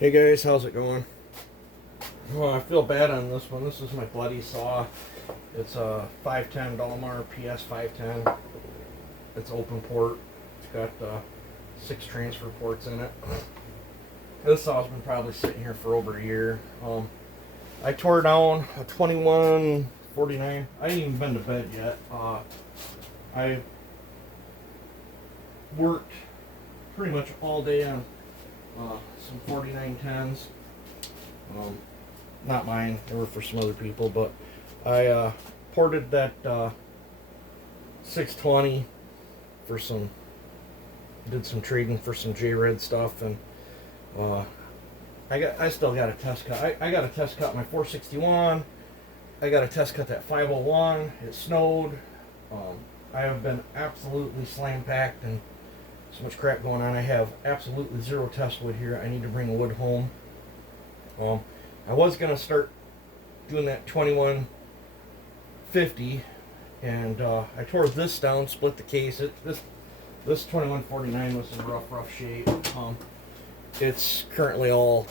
Hey guys, how's it going? Oh, I feel bad on this one. This is my bloody saw. It's a 510 Dolmar PS 510. It's open port. It's got 6 transfer ports in it. This saw's been probably sitting here for over a year. I tore down a 2149. I ain't even been to bed yet. I worked pretty much all day on some 4910s. Not mine, they were for some other people, but I ported that 620 for did some trading for some J-Red stuff, and I still got a test cut. I got a test cut my 461. I got a test cut that 501. It snowed. I have been absolutely slam packed and so much crap going on. I have absolutely zero test wood here. I need to bring wood home. I was gonna start doing that 2150, and I tore this down, split the case. This 2149 was in rough shape. It's currently all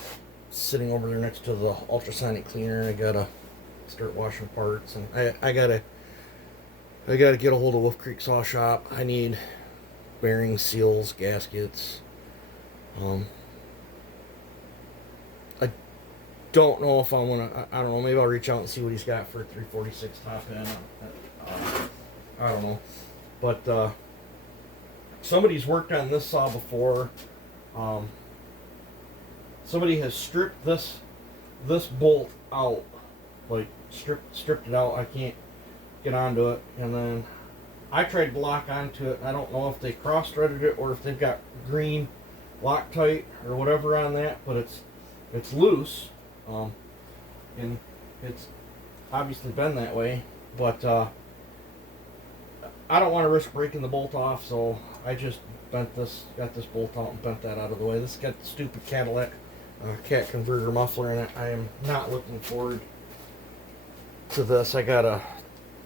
sitting over there next to the ultrasonic cleaner. I gotta start washing parts, and I gotta get a hold of Wolf Creek Saw Shop. I need bearings, seals, gaskets. I don't know if I want to. I don't know. Maybe I'll reach out and see what he's got for a 346 top end. I don't know, but somebody's worked on this saw before. Somebody has stripped this bolt out, like stripped it out. I can't get onto it, and then I tried to lock onto it. I don't know if they cross-threaded it or if they've got green Loctite or whatever on that, but it's loose, and it's obviously been that way. But I don't want to risk breaking the bolt off, so I just got this bolt out and bent that out of the way. This has got the stupid Cadillac cat converter muffler in it. I am not looking forward to this. I gotta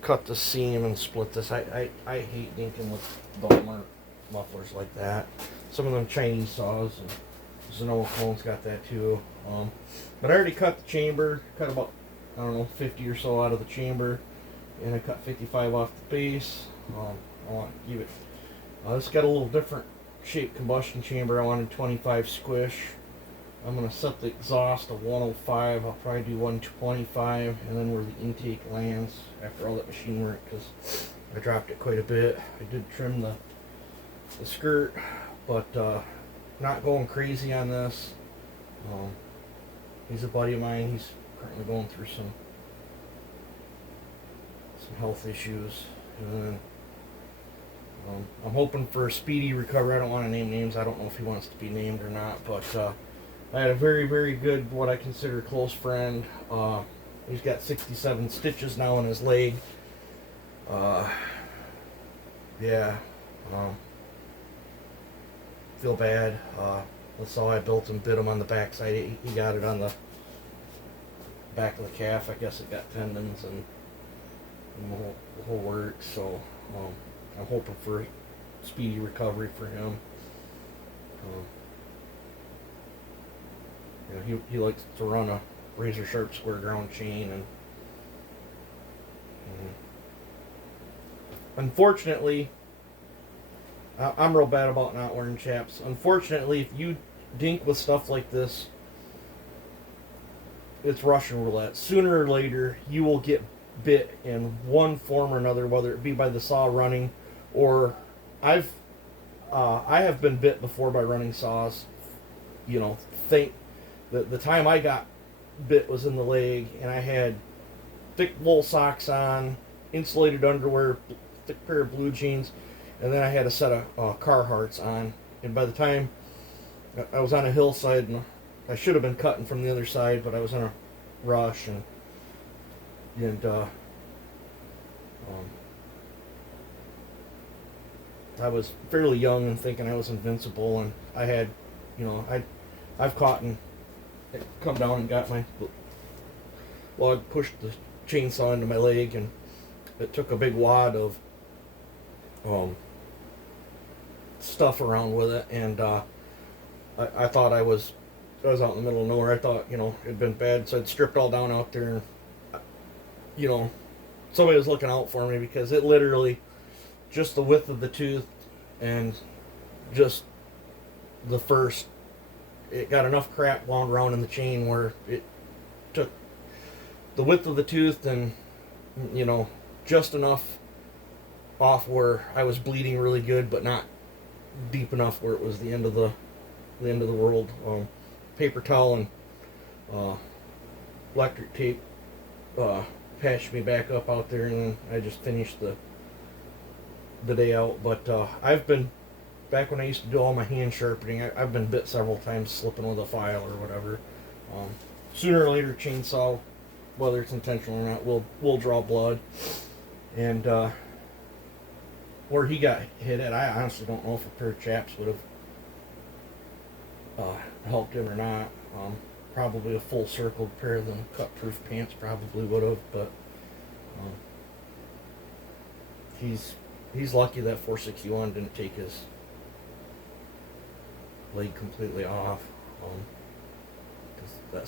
cut the seam and split this. I hate dinking with Dolmar mufflers like that. Some of them Chinese saws, and Zenoa Cone's got that too. But I already cut the chamber, cut about, I don't know, 50 or so out of the chamber, and I cut 55 off the base. I want to give it, it's got a little different shaped combustion chamber. I wanted 25 squish. I'm going to set the exhaust to 105. I'll probably do 125, and then where the intake lands after all that machine work, because I dropped it quite a bit. I did trim the skirt, but not going crazy on this. He's a buddy of mine. He's currently going through some health issues, and I'm hoping for a speedy recovery. I don't want to name names. I don't know if he wants to be named or not, but I had a very, very good, what I consider close friend. He's got 67 stitches now in his leg. Yeah. Feel bad. That's all I built and bit him on the backside. He got it on the back of the calf. I guess it got tendons and the whole works. So I'm hoping for a speedy recovery for him. He likes to run a razor sharp square ground chain, and unfortunately, I'm real bad about not wearing chaps. Unfortunately, if you dink with stuff like this, it's Russian roulette. Sooner or later, you will get bit in one form or another, whether it be by the saw running, or I have been bit before by running saws. The time I got bit was in the leg, and I had thick wool socks on, insulated underwear, thick pair of blue jeans, and then I had a set of Carhartts on. And by the time I was on a hillside, and I should have been cutting from the other side, but I was in a rush, and I was fairly young and thinking I was invincible, and I had, I've caught and come down and got my log, pushed the chainsaw into my leg, and it took a big wad of stuff around with it, and I thought I was I was out in the middle of nowhere. I thought, you know, it'd been bad, so I'd stripped all down out there, and you know, somebody was looking out for me because it literally just the width of the tooth and just the first, it got enough crap wound around in the chain where it took the width of the tooth and, you know, just enough off where I was bleeding really good, but not deep enough where it was the end of the world. Paper towel and electric tape patched me back up out there, and I just finished the day out. But I've been, back when I used to do all my hand sharpening, I've been bit several times slipping with a file or whatever. Sooner or later, chainsaw, whether it's intentional or not, will draw blood. And where he got hit at, I honestly don't know if a pair of chaps would have helped him or not. Probably a full circle pair of them cut-proof pants probably would have, but he's lucky that 461 didn't take his leg completely off. 'Cause that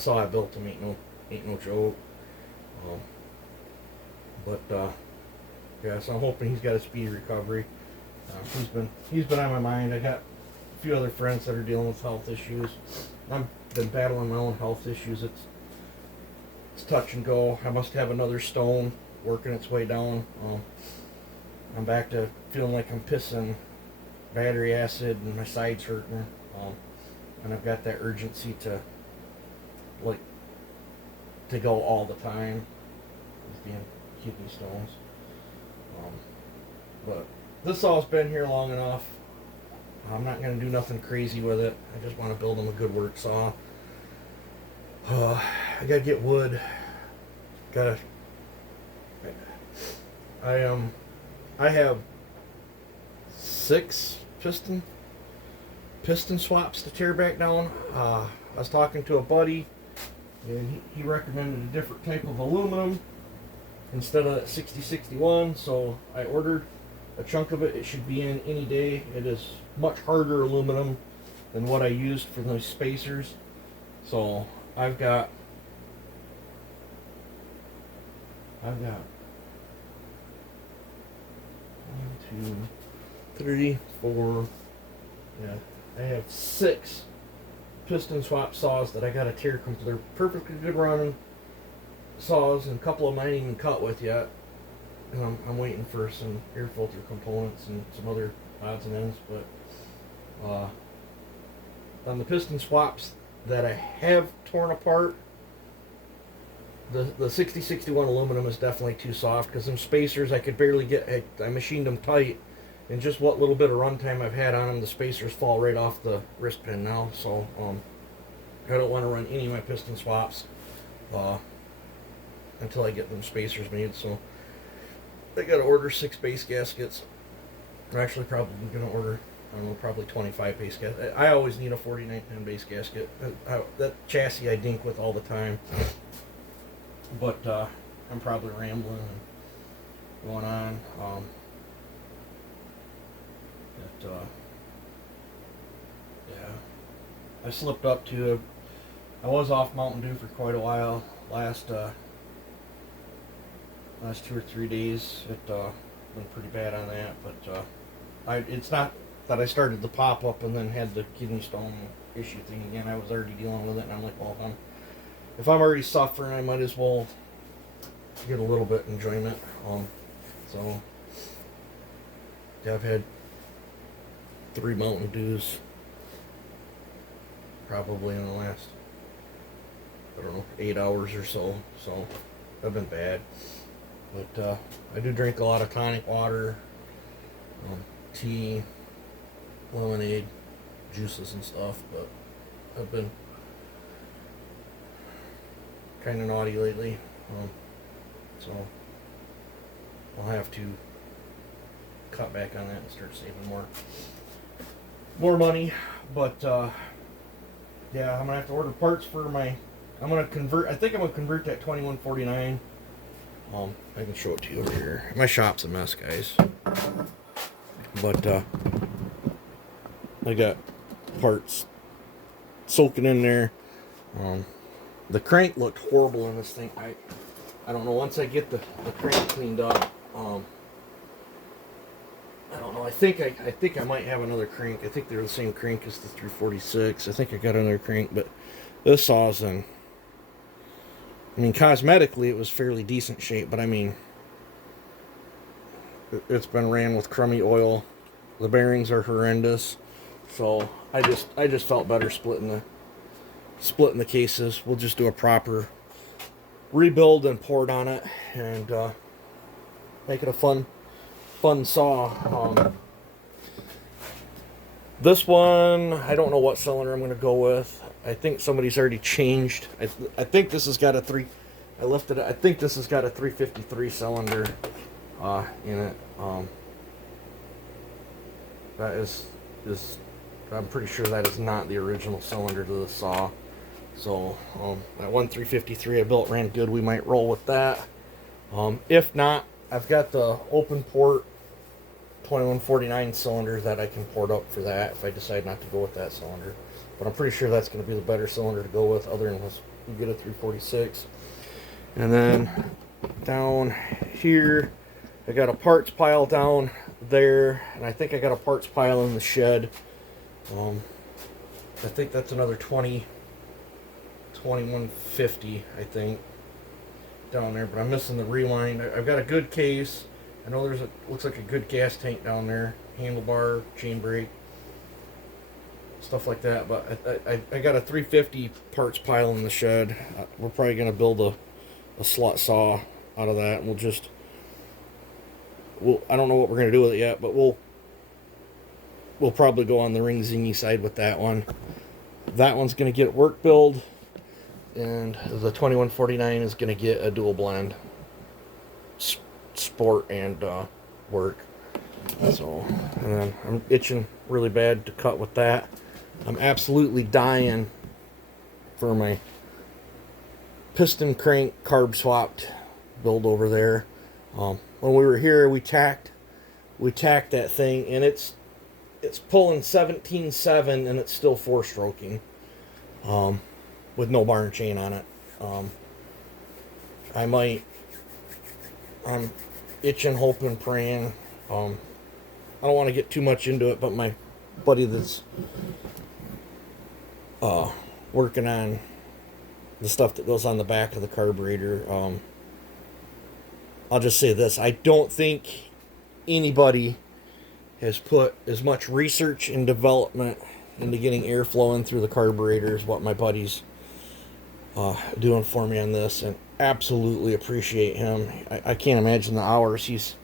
saw I built him ain't no joke. But yeah, so I'm hoping he's got a speedy recovery. He's been on my mind. I got a few other friends that are dealing with health issues. I've been battling my own health issues. It's touch and go. I must have another stone working its way down. I'm back to feeling like I'm pissing battery acid and my sides hurting. And I've got that urgency to go all the time with being kidney stones. But this saw's been here long enough. I'm not going to do nothing crazy with it. I just want to build him a good work saw. I got to get wood. I have 6 piston swaps to tear back down. I was talking to a buddy, and he recommended a different type of aluminum instead of that 6061, so I ordered a chunk of it. It should be in any day. It is much harder aluminum than what I used for those spacers. So I've got 1, 2, 3, 4. Yeah, I have 6 piston swap saws that I got to tear complete. They're perfectly good running saws, and a couple of them I ain't even cut with yet. And I'm waiting for some air filter components and some other odds and ends. But on the piston swaps that I have torn apart, the 6061 aluminum is definitely too soft, because them spacers I could barely get. I machined them tight, and just what little bit of runtime I've had on them, the spacers fall right off the wrist pin now. So I don't want to run any of my piston swaps until I get them spacers made. So I got to order 6 base gaskets. I'm actually probably going to order, I don't know, probably 25 base gaskets. I always need a 49-pin base gasket. That chassis I dink with all the time. But I'm probably rambling and going on. Yeah, I slipped up to. I was off Mountain Dew for quite a while. Last 2 or 3 days, it been pretty bad on that. But it's not that I started the pop up and then had the kidney stone issue thing again. I was already dealing with it, and I'm like, well, if I'm already suffering, I might as well get a little bit of enjoyment. So yeah, I've had 3 Mountain Dews probably in the last, I don't know, 8 hours or so. So I've been bad. But I do drink a lot of tonic water, tea, lemonade, juices and stuff. But I've been kind of naughty lately. So I'll have to cut back on that and start saving more money. But yeah, I'm gonna have to order parts for my. I'm gonna convert. I think I'm gonna convert that 2149. I can show it to you over here. My shop's a mess, guys. But I got parts soaking in there. The crank looked horrible in this thing. I don't know. Once I get the crank cleaned up, I don't know. I think I might have another crank. I think they're the same crank as the 346. I think I got another crank, but this saw's in. I mean, cosmetically, it was fairly decent shape, but I mean, it's been ran with crummy oil. The bearings are horrendous, so I just felt better splitting the cases. We'll just do a proper rebuild and port on it, and make it a fun saw. This one, I don't know what cylinder I'm going to go with. I think somebody's already changed. I think this has got a I lifted it. I think this has got a 353 cylinder in it. That is I'm pretty sure that is not the original cylinder to the saw. So that one 353 I built ran good. We might roll with that. If not, I've got the open port 2149 cylinder that I can port up for that if I decide not to go with that cylinder. But I'm pretty sure that's going to be the better cylinder to go with, other than we get a 346. And then down here, I got a parts pile down there, and I think I got a parts pile in the shed. I think that's another 2150, I think, down there, but I'm missing the rewind. I've got a good case. I know looks like a good gas tank down there, handlebar, chain brake, stuff like that. But I got a 350 parts pile in the shed. We're probably gonna build a slot saw out of that, and I don't know what we're gonna do with it yet, but we'll probably go on the Ring Zingy side with that one. That one's gonna get work build, and the 2149 is gonna get a dual blend, sport and work. So, and then I'm itching really bad to cut with that. I'm absolutely dying for my piston crank carb swapped build over there. When we were here, we tacked that thing, and it's pulling 17.7, and it's still 4-stroking, with no bar and chain on it. I'm itching, hoping, praying. I don't want to get too much into it, but my buddy that's working on the stuff that goes on the back of the carburetor, I'll just say this: I don't think anybody has put as much research and development into getting air flowing through the carburetor as what my buddy's doing for me on this, and absolutely appreciate him. I can't imagine the hours he's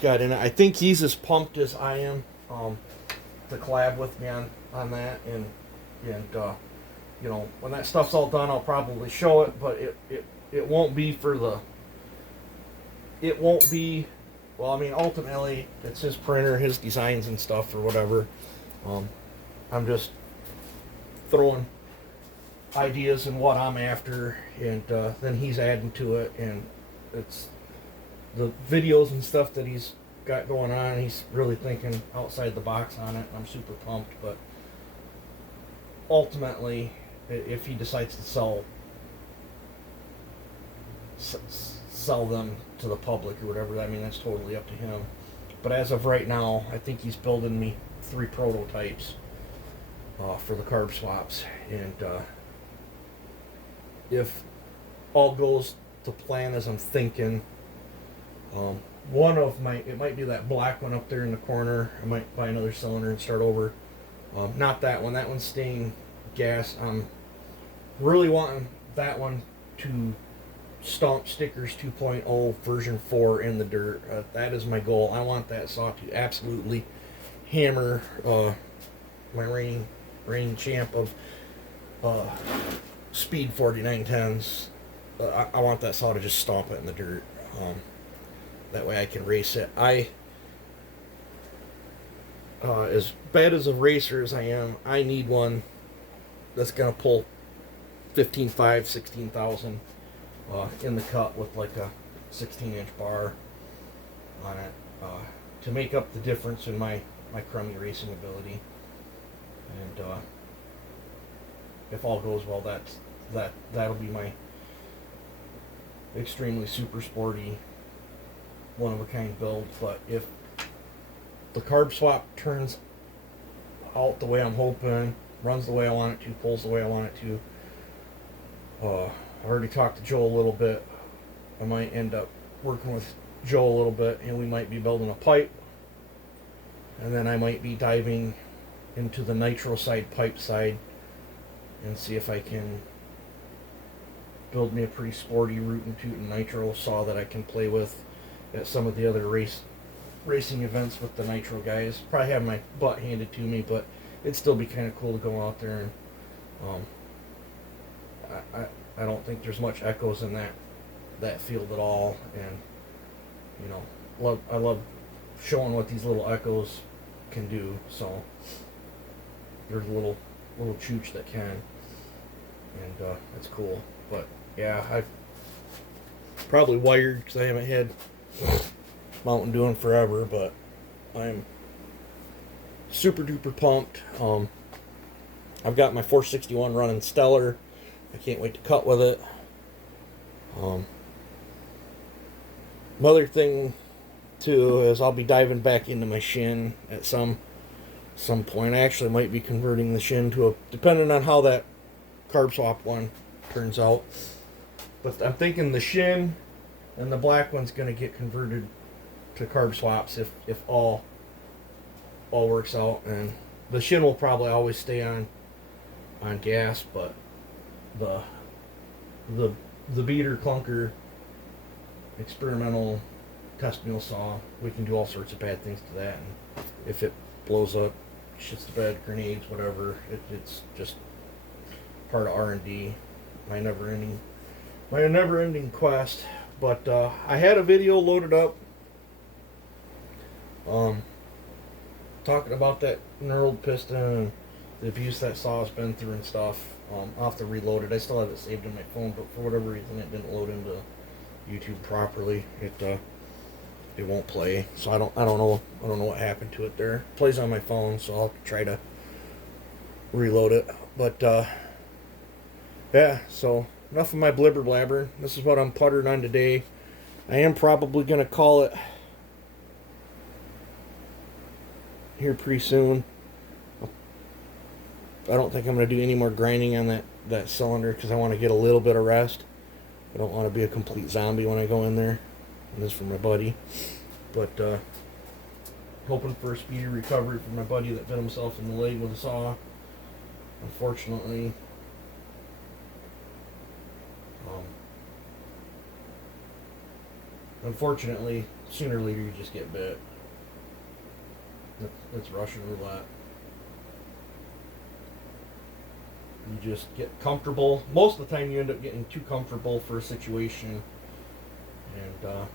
got in it. I think he's as pumped as I am to collab with me on that, and you know, when that stuff's all done, I'll probably show it, but it won't be well, I mean, ultimately it's his printer, his designs and stuff or whatever. I'm just throwing ideas and what I'm after, and then he's adding to it, and it's the videos and stuff that he's got going on. He's really thinking outside the box on it, and I'm super pumped. But ultimately, if he decides to sell them to the public or whatever, I mean, that's totally up to him. But as of right now, I think he's building me 3 prototypes for the carb swaps, and if all goes to plan as I'm thinking, one of it might be that black one up there in the corner. I might buy another cylinder and start over. Not that one. That one's staying gas. I'm really wanting that one to stomp Stickers 2.0 version 4 in the dirt. That is my goal. I want that saw to absolutely hammer my reigning champ of speed 4910s. I want that saw to just stomp it in the dirt. That way I can race it. As bad as a racer as I am, I need one that's going to pull 15.5, 16,000 in the cut with like a 16-inch bar on it to make up the difference in my crummy racing ability. And if all goes well, that'll be my extremely super sporty, one of a kind build. But if the carb swap turns out the way I'm hoping, runs the way I want it to, pulls the way I want it to, I already talked to Joe a little bit. I might end up working with Joe a little bit, and we might be building a pipe, and then I might be diving into the nitro side, pipe side, and see if I can build me a pretty sporty rootin' tootin' nitro saw that I can play with at some of the other racing events with the nitro guys. Probably have my butt handed to me, but it'd still be kind of cool to go out there and I don't think there's much echoes in that field at all, and you know, I love showing what these little echoes can do. So there's a little chooch that can, and it's cool. But yeah, I've probably wired because I haven't had Mountain Dew in forever, but I'm super duper pumped. I've got my 461 running stellar. I can't wait to cut with it. Another thing too is I'll be diving back into my shin at some point. I actually might be converting the shin to depending on how that carb swap one turns out. But I'm thinking the shin and the black one's going to get converted to carb swaps if all works out. And the shin will probably always stay on gas, but the beater clunker experimental test mill saw, we can do all sorts of bad things to that, and if it blows up, shits the bed, grenades, whatever, it's just part of R&D, my never-ending quest. But I had a video loaded up talking about that knurled piston and the abuse that saw's been through and stuff. I'll have to reload it. I still have it saved in my phone, but for whatever reason it didn't load into YouTube properly. It won't play, so I don't know what happened to it there. It plays on my phone, so I'll try to reload it. But yeah, so enough of my blibber blabber. This is what I'm puttering on today. I am probably gonna call it here pretty soon. I don't think I'm going to do any more grinding on that cylinder because I want to get a little bit of rest. I don't want to be a complete zombie when I go in there. And this is for my buddy. But hoping for a speedy recovery for my buddy that bit himself in the leg with a saw. Unfortunately, sooner or later you just get bit. It's Russian roulette. You just get comfortable. Most of the time you end up getting too comfortable for a situation, and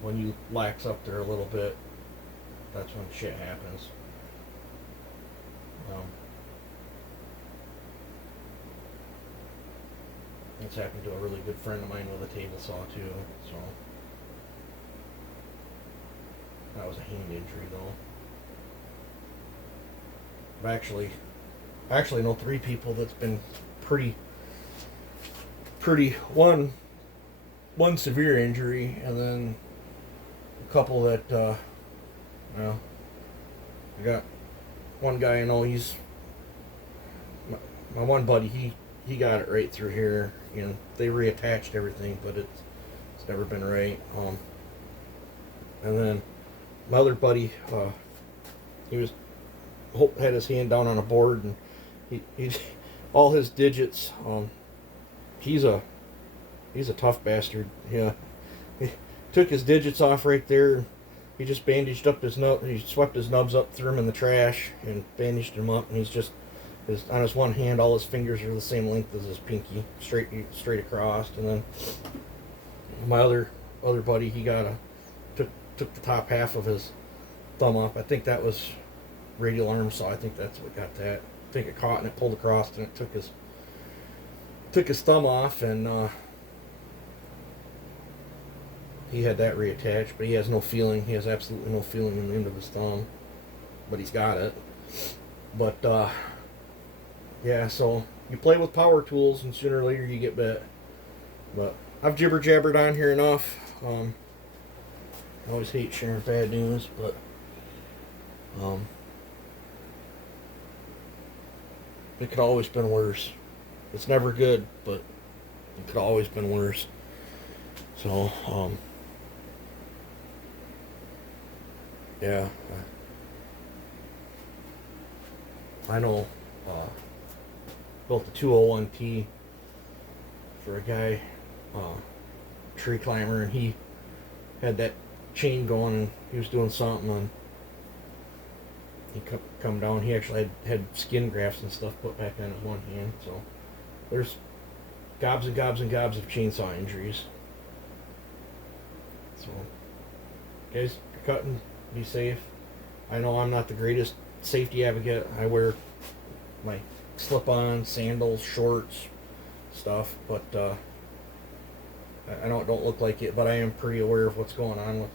when you lax up there a little bit, that's when shit happens. It's happened to a really good friend of mine with a table saw too, so that was a hand injury though. I actually know 3 people that's been pretty one severe injury, and then a couple that I got one guy I know, he's my one buddy, he got it right through here. You know, they reattached everything, but it's never been right. And then my other buddy, he had his hand down on a board, and he all his digits. He's a tough bastard. Yeah, he took his digits off right there. He just bandaged up his nub. He swept his nubs up, threw them in the trash, and bandaged them up. And he's just on his one hand, all his fingers are the same length as his pinky, straight across. And then my other buddy, he took the top half of his thumb off. I think that was radial arm saw. I think that's what got that. I think it caught and it pulled across and it took his thumb off, and he had that reattached, but he has no feeling. He has absolutely no feeling in the end of his thumb, but he's got it. But yeah, so you play with power tools, and sooner or later you get bit. But I've jibber jabbered on here enough. I always hate sharing bad news, but um, it could always been worse. It's never good, but it could always been worse. So yeah, I know. Built the 201T for a guy, uh, tree climber, and he had that chain going, and he was doing something, and he come down. He actually had skin grafts and stuff put back on his one hand. So there's gobs and gobs and gobs of chainsaw injuries. So guys, you're cutting, be safe. I know I'm not the greatest safety advocate. I wear my slip-on sandals, shorts, stuff, but I know it don't look like it, but I am pretty aware of what's going on with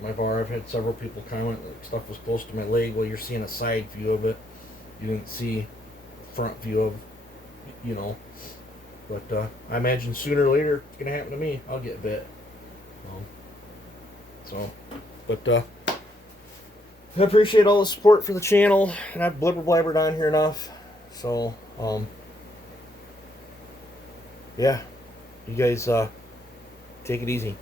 my bar. I've had several people comment that stuff was close to my leg. Well, you're seeing a side view of it. You didn't see front view of, you know. But I imagine sooner or later it's gonna happen to me. I'll get bit. But I appreciate all the support for the channel, and I've blibber blabbered on here enough. So yeah, you guys take it easy.